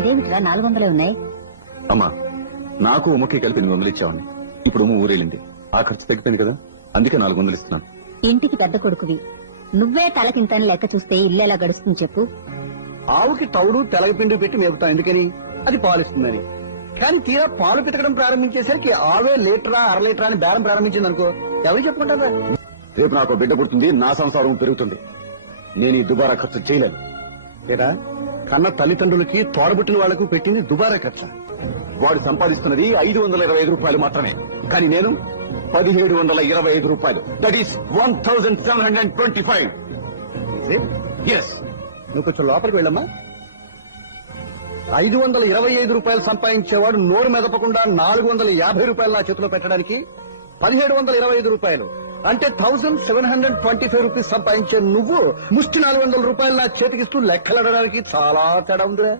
ఇదేమిట్రా? నాలుగు వందలే ఉన్నాయి. అమ్మా నాకు ఉమ్మకి కలిపి ఎనిమిది వందలు ఇచ్చావని ఇప్పుడు ఉమ్మ ఊరెళ్ళింది. ఆ ఖర్చు తగ్గిపోయింది కదా? అందుకే నాలుగు వందలు ఇస్తున్నాను. ఇంటికి పెద్ద కొడుకువి. నువ్వే తలకింతని లెక్క చూస్తే ఇల్లు ఎలా గడుస్తుంది చెప్పు. ఆవుకి తౌడు తెలగపిండి పెట్టి మేపుతాం ఎందుకని? అది పాలిస్తుందని. కానీ తీరా పాలు పితకడం ప్రారంభించేసరికి ఆవే లీటరా అర లీటరా అని బేరం ప్రారంభించింది అనుకో ఎవరు చెప్పుకుంటారా? రేపు నాకు బిడ్డ పుడుతుంది నా సంసారం పెరుగుతుంది. నేను ఈ దుబారా ఖర్చు చేయలేను ఏరా కన్న తల్లిదండ్రులకి తోడబుట్టిన వాళ్ళకు పెట్టింది దుబారా ఖర్చు. వాడు సంపాదిస్తున్నది ఐదు వందల ఇరవై ఐదు రూపాయలు మాత్రమే. కానీ నేను పదిహేడు వందల ఇరవై ఐదు రూపాయలు. That is one thousand seven hundred twenty five yes నువ్వు కొంచెం లోపలికి వెళ్ళమ్మా. ఐదు వందల ఇరవై ఐదు రూపాయలు సంపాదించేవాడు నోరు మెదపకుండా నాలుగు వందల యాభై రూపాయలు నా చేతిలో పెట్టడానికి పదిహేడు వందల ఇరవై ఐదు రూపాయలు. అంటే thousand seven hundred twenty five rupees సంపాదించే నువ్వు ముష్టి నాలుగు వందల రూపాయలు నా చేతికిస్తూ లెక్కలడడానికి చాలా తేడా ఉందిరా.